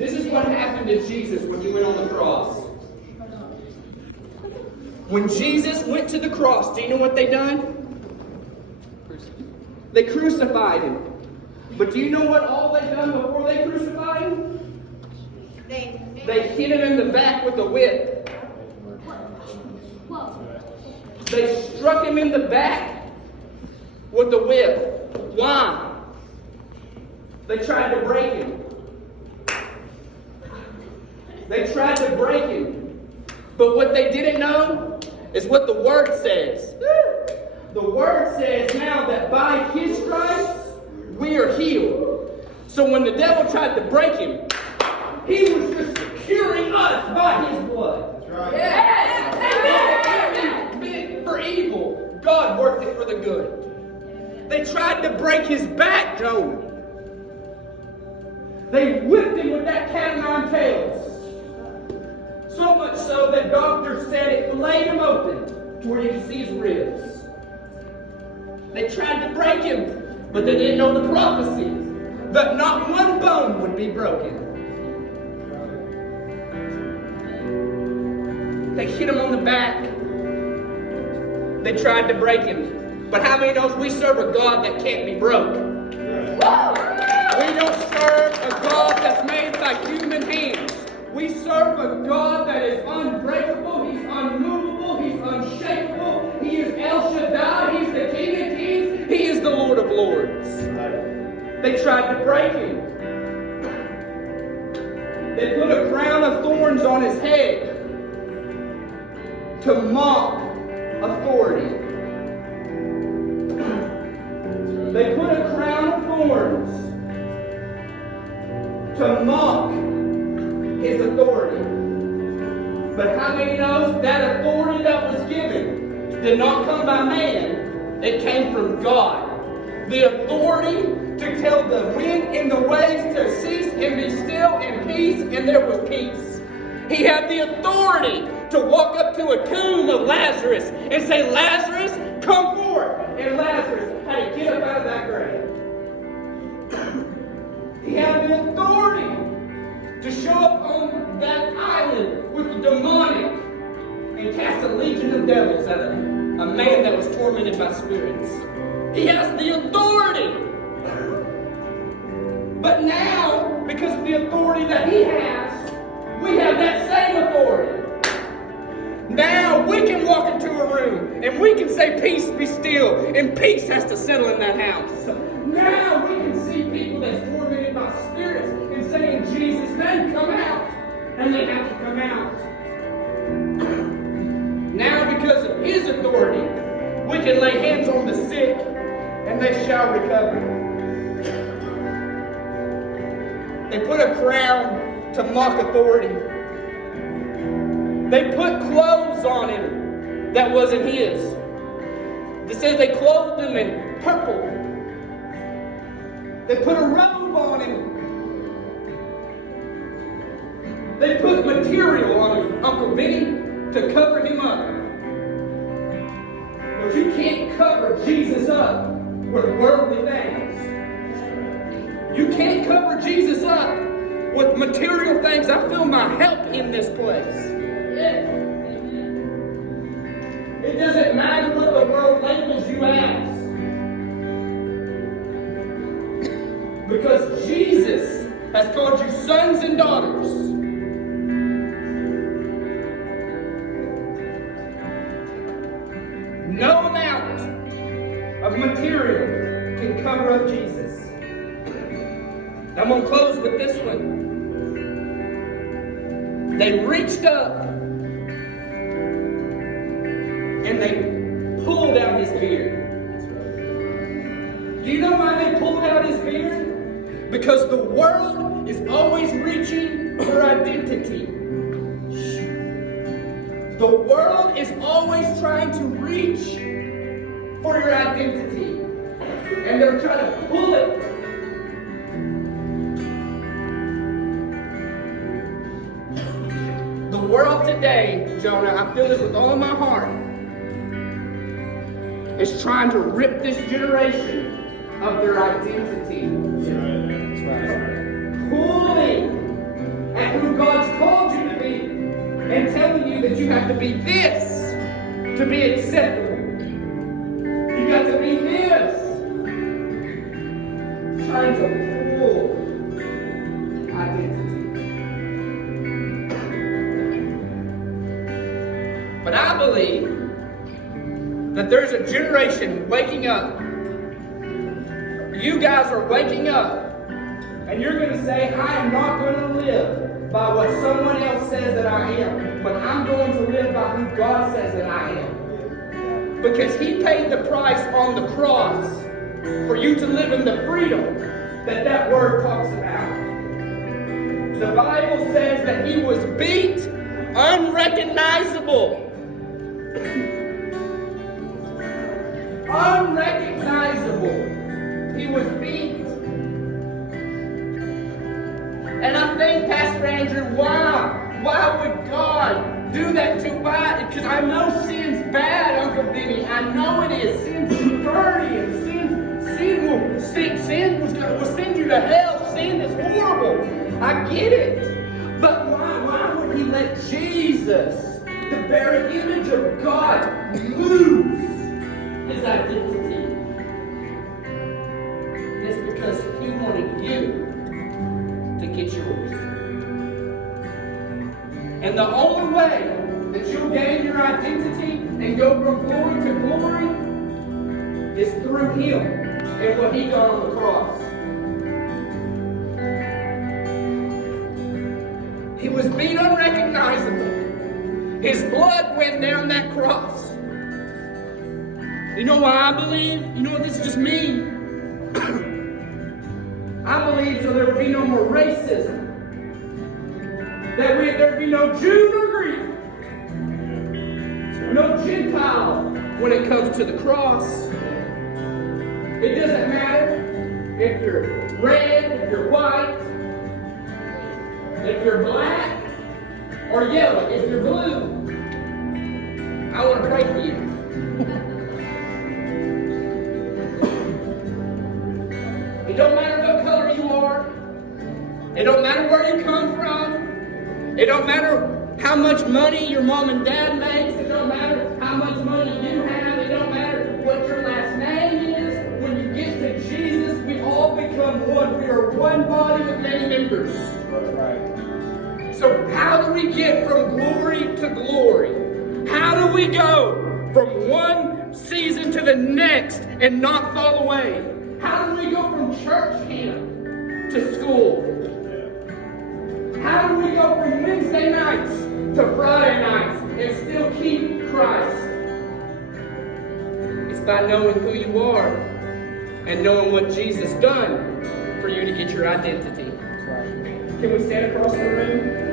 This is what happened to Jesus when he went on the cross. When Jesus went to the cross, do you know what they done? They crucified him. But do you know what all they done before they crucified him? They hit him in the back with a whip. They struck him in the back with a whip. Why? They tried to break him. They tried to break him. But what they didn't know is what the Word says. The Word says now that by His stripes we are healed. So when the devil tried to break him, he was just securing us by His blood. That's right. Yeah. Meant for evil, God worked it for the good. They tried to break his back, Joe. They whipped him with that cat o' nine tails. So much so that doctors said it flayed him open to where you could see his ribs. They tried to break him, but they didn't know the prophecy that not one bone would be broken. They hit him on the back. They tried to break him. But how many knows we serve a God that can't be broke? We don't serve a God that's made by human hands. We serve a God that is unbreakable. He's unmovable. He's unshakable. He is El Shaddai. He's the King of Kings. He is the Lord of Lords. They tried to break him. They put a crown of thorns on his head to mock authority. They put a crown of thorns to mock his authority. But how many knows that authority that was given did not come by man, it came from God. The authority to tell the wind and the waves to cease and be still in peace, and there was peace. He had the authority to walk up to a tomb of Lazarus and say, Lazarus, come forth. And Lazarus had to get up out of that grave. He had the authority to show up on that island with the demonic and cast a legion of devils at a man that was tormented by spirits. He has the authority. But now, because of the authority that he has, we have that same authority. Now we can walk into a room and we can say, peace be still, and peace has to settle in that house. Now we can see people that's tormented by spirits and say, in Jesus' name, come out. And they have to come out. Now because of his authority, we can lay hands on the sick and they shall recover. They put a crown to mock authority. They put clothes on him that wasn't his. It says they clothed him in purple. They put a robe on him. They put material on him, Uncle Vinny, to cover him up. But you can't cover Jesus up with worldly things. You can't cover Jesus up with material things. I feel my help in this place. It doesn't matter what the world labels you as. Because Jesus has called you sons and daughters. No amount of material can cover up Jesus. I'm going to close with this one. They reached up and they pulled out his beard. Do you know why they pulled out his beard? Because the world is always reaching for identity. The world is always trying to reach for your identity. And they're trying to pull it. The world today, Jonah, I feel this with all my heart, is trying to rip this generation of their identity. That's right. Pulling to be this to be acceptable. You got to be this. Trying to pull identity. But I believe that there's a generation waking up. You guys are waking up, and you're going to say, I am not going to live by what someone else says that I am, but I'm going to live by who God says that I am. Because He paid the price on the cross for you to live in the freedom that word talks about. The Bible says that He was beat, unrecognizable. Unrecognizable. He was beat. And I think, Pastor Andrew, why would God do that to why? Because I know sin's bad, Uncle Benny. I know it is. Sin's dirty, and sin will send you to hell. Sin is horrible. I get it. But why would He let Jesus, the very image of God, lose His identity? It's because He wanted you to get yours. And the only way that you'll gain your identity and go from glory to glory is through Him and what He done on the cross. He was beat unrecognizable. His blood went down that cross. You know why I believe? You know what this just means? I believe so there would be no more racism. That there'd be no Jew nor Greek. No Gentile when it comes to the cross. It doesn't matter if you're red, if you're white, if you're black, or yellow, if you're blue. I want to pray for you. It don't matter what color you are. It don't matter where you come from. It don't matter how much money your mom and dad makes. It don't matter how much money you have. It don't matter what your last name is. When you get to Jesus, we all become one. We are one body with many members. Right. So how do we get from glory to glory? How do we go from one season to the next and not fall away? How do we go from church camp to school? How do we go from Wednesday nights to Friday nights and still keep Christ? It's by knowing who you are and knowing what Jesus done for you to get your identity. Can we stand across the room?